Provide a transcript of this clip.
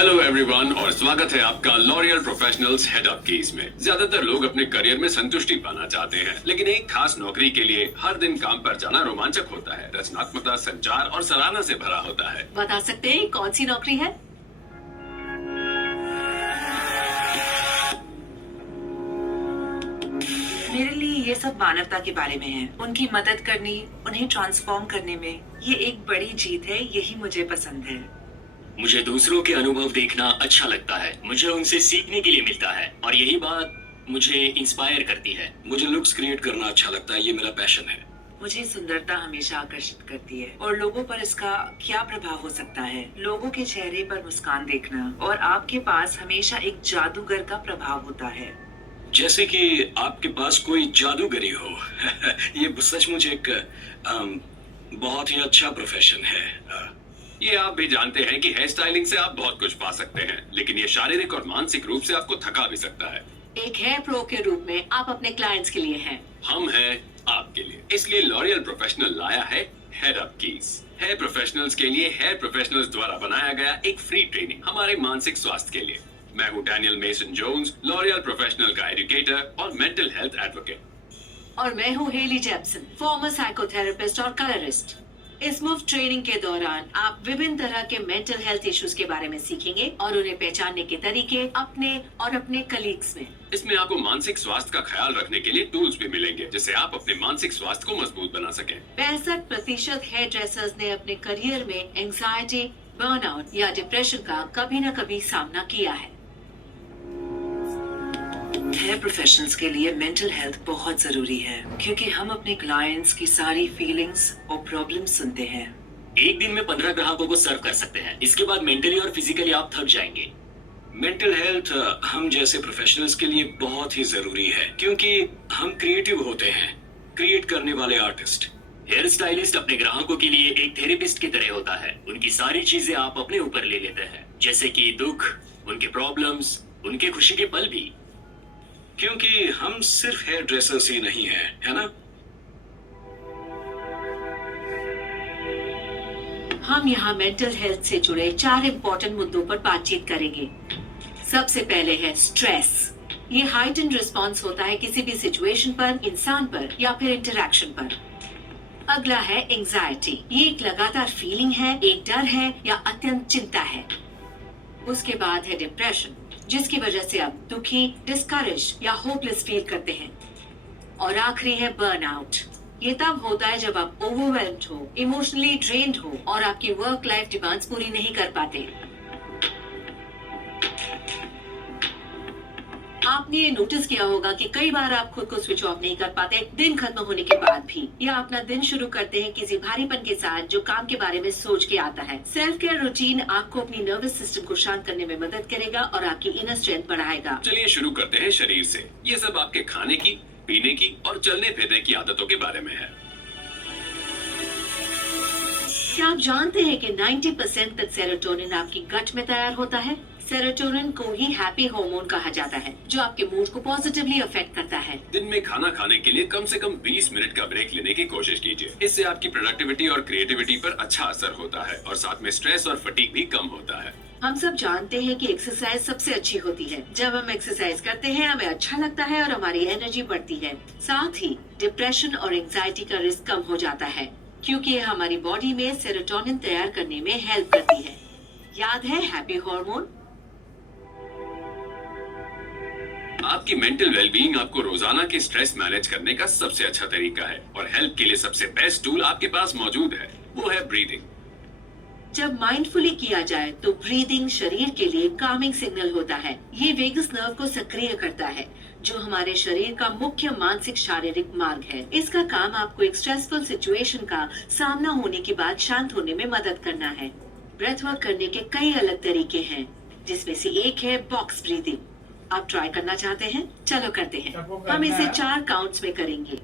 Hello everyone और स्वागत है आपका L'Oréal professionals head up keys में। ज्यादातर लोग अपने करियर में संतुष्टि पाना चाहते हैं, लेकिन एक खास नौकरी के लिए हर दिन काम पर जाना रोमांचक होता है, रचनात्मकता, संचार और सराहना से भरा होता है। बता सकते हैं कौन सी नौकरी है? मेरे लिए ये सब मानवता के बारे में है। उनकी मदद करनी, उन्हें ट्रांसफॉर्म करने में ये एक बड़ी जीत है। यही मुझे पसंद है। मुझे दूसरों के अनुभव देखना अच्छा लगता है। मुझे उनसे सीखने के लिए मिलता है और यही बात मुझे इंस्पायर करती है। मुझे लुक्स क्रिएट करना अच्छा लगता है, ये मेरा पैशन है। मुझे सुंदरता हमेशा आकर्षित करती है और लोगों पर इसका क्या प्रभाव हो सकता है। लोगों के चेहरे पर मुस्कान देखना और आपके पास हमेशा एक जादूगर का प्रभाव होता है। जैसे कि आपके पास कोई जादूगरी हो। ये सचमुच एक बहुत ही अच्छा प्रोफेशन है। ये आप भी जानते हैं कि हेयर स्टाइलिंग से आप बहुत कुछ पा सकते हैं, लेकिन ये शारीरिक और मानसिक रूप से आपको थका भी सकता है। एक हेयर प्रो के रूप में आप अपने क्लाइंट्स के लिए हैं। हम हैं आपके लिए, इसलिए लॉरियल प्रोफेशनल लाया है head up keys. Hair professionals के लिए हेयर प्रोफेशनल्स द्वारा बनाया गया एक फ्री ट्रेनिंग हमारे मानसिक स्वास्थ्य के लिए। मैं हूँ Daniel Mason Jones, L'Oreal Professional का एजुकेटर और मेंटल हेल्थ एडवोकेट। और मैं हूँ हेली जैप्सन, फॉर्मर साइकोथेरेपिस्ट और कलरिस्ट। इस मुफ्त ट्रेनिंग के दौरान आप विभिन्न तरह के मेंटल हेल्थ इश्यूज के बारे में सीखेंगे और उन्हें पहचानने के तरीके अपने और अपने कलीग्स में। इसमें आपको मानसिक स्वास्थ्य का ख्याल रखने के लिए टूल्स भी मिलेंगे, जिससे आप अपने मानसिक स्वास्थ्य को मजबूत बना सकें। 65% हेयर ड्रेसर्स ने अपने करियर में एंजाइटी, बर्नआउट या डिप्रेशन का कभी न कभी सामना किया है। हेयर प्रोफेशनल्स के लिए मेंटल हेल्थ बहुत जरूरी है, क्योंकि हम अपने क्लाइंट्स की सारी फीलिंग्स और प्रॉब्लम्स सुनते हैं। एक दिन में 15 ग्राहकों को सर्व कर सकते हैं। इसके बाद मेंटली और फिजिकली आप थक जाएंगे। मेंटल हेल्थ हम जैसे प्रोफेशनल्स के लिए बहुत ही जरूरी है, क्योंकि हम क्रिएटिव होते हैं, क्रिएट करने वाले आर्टिस्ट। हेयर स्टाइलिस्ट अपने ग्राहकों के लिए एक थेरेपिस्ट की तरह होता है। उनकी सारी चीजें आप अपने ऊपर ले लेते हैं, जैसे कि दुख, उनके प्रॉब्लम्स, उनके खुशी के पल भी। क्योंकि हम सिर्फ हेयर ड्रेसर्स ही नहीं हैं, है ना? हम यहाँ मेंटल हेल्थ से जुड़े 4 इम्पोर्टेंट मुद्दों पर बातचीत करेंगे। सबसे पहले है स्ट्रेस। ये हाइटेंड रिस्पॉन्स होता है किसी भी सिचुएशन पर, इंसान पर या फिर इंटरैक्शन पर। अगला है एंजाइटी। ये एक लगातार फीलिंग है, एक डर है या अत्यंत चिंता है। उसके बाद है डिप्रेशन, जिसकी वजह से आप दुखी, डिस्करेज या होपलेस फील करते हैं। और आखिरी है बर्नआउट। ये तब होता है जब आप ओवरवेल्म्ड हो, इमोशनली ड्रेन्ड हो और आपकी वर्क लाइफ डिमांड्स पूरी नहीं कर पाते। आपने ये नोटिस किया होगा कि कई बार आप खुद को स्विच ऑफ नहीं कर पाते दिन खत्म होने के बाद भी, या अपना दिन शुरू करते हैं किसी भारीपन के साथ जो काम के बारे में सोच के आता है। सेल्फ केयर रूटीन आपको अपनी नर्वस सिस्टम को शांत करने में मदद करेगा और आपकी इनर स्ट्रेंथ बढ़ाएगा। चलिए शुरू करते हैं शरीर से। ये सब आपके खाने की, पीने की और चलने फिरने की आदतों के बारे में है। क्या आप जानते हैं कि 90% तक सेरोटोनिन आपकी गट में तैयार होता है? सेरोटोनिन को ही हैप्पी हार्मोन कहा जाता है, जो आपके मूड को पॉजिटिवली अफेक्ट करता है। दिन में खाना खाने के लिए कम से कम 20 मिनट का ब्रेक लेने की कोशिश कीजिए। इससे आपकी प्रोडक्टिविटी और क्रिएटिविटी पर अच्छा असर होता है और साथ में स्ट्रेस और फटीग भी कम होता है। हम सब जानते हैं कि एक्सरसाइज सबसे अच्छी होती है। जब हम एक्सरसाइज करते हैं हमें अच्छा लगता है और हमारी एनर्जी बढ़ती है। साथ ही डिप्रेशन और एंजाइटी का रिस्क कम हो जाता है, क्योंकि ये हमारी बॉडी में सेरोटोनिन तैयार करने में हेल्प करती है। याद है हैप्पी हार्मोन? आपकी मेंटल वेलबीइंग आपको रोजाना के स्ट्रेस मैनेज करने का सबसे अच्छा तरीका है और हेल्प के लिए सबसे बेस्ट टूल आपके पास मौजूद है, वो है ब्रीदिंग। जब माइंडफुली किया जाए तो ब्रीदिंग शरीर के लिए कामिंग सिग्नल होता है। ये वेगस नर्व को सक्रिय करता है, जो हमारे शरीर का मुख्य मानसिक शारीरिक मार्ग है। इसका काम आपको एक स्ट्रेसफुल सिचुएशन का सामना होने के बाद शांत होने में मदद करना है। ब्रेथ वर्क करने के कई अलग तरीके हैं, जिसमें से एक है बॉक्स ब्रीदिंग। आप ट्राई करना चाहते हैं? चलो करते हैं। हम इसे 4 काउंट्स में करेंगे।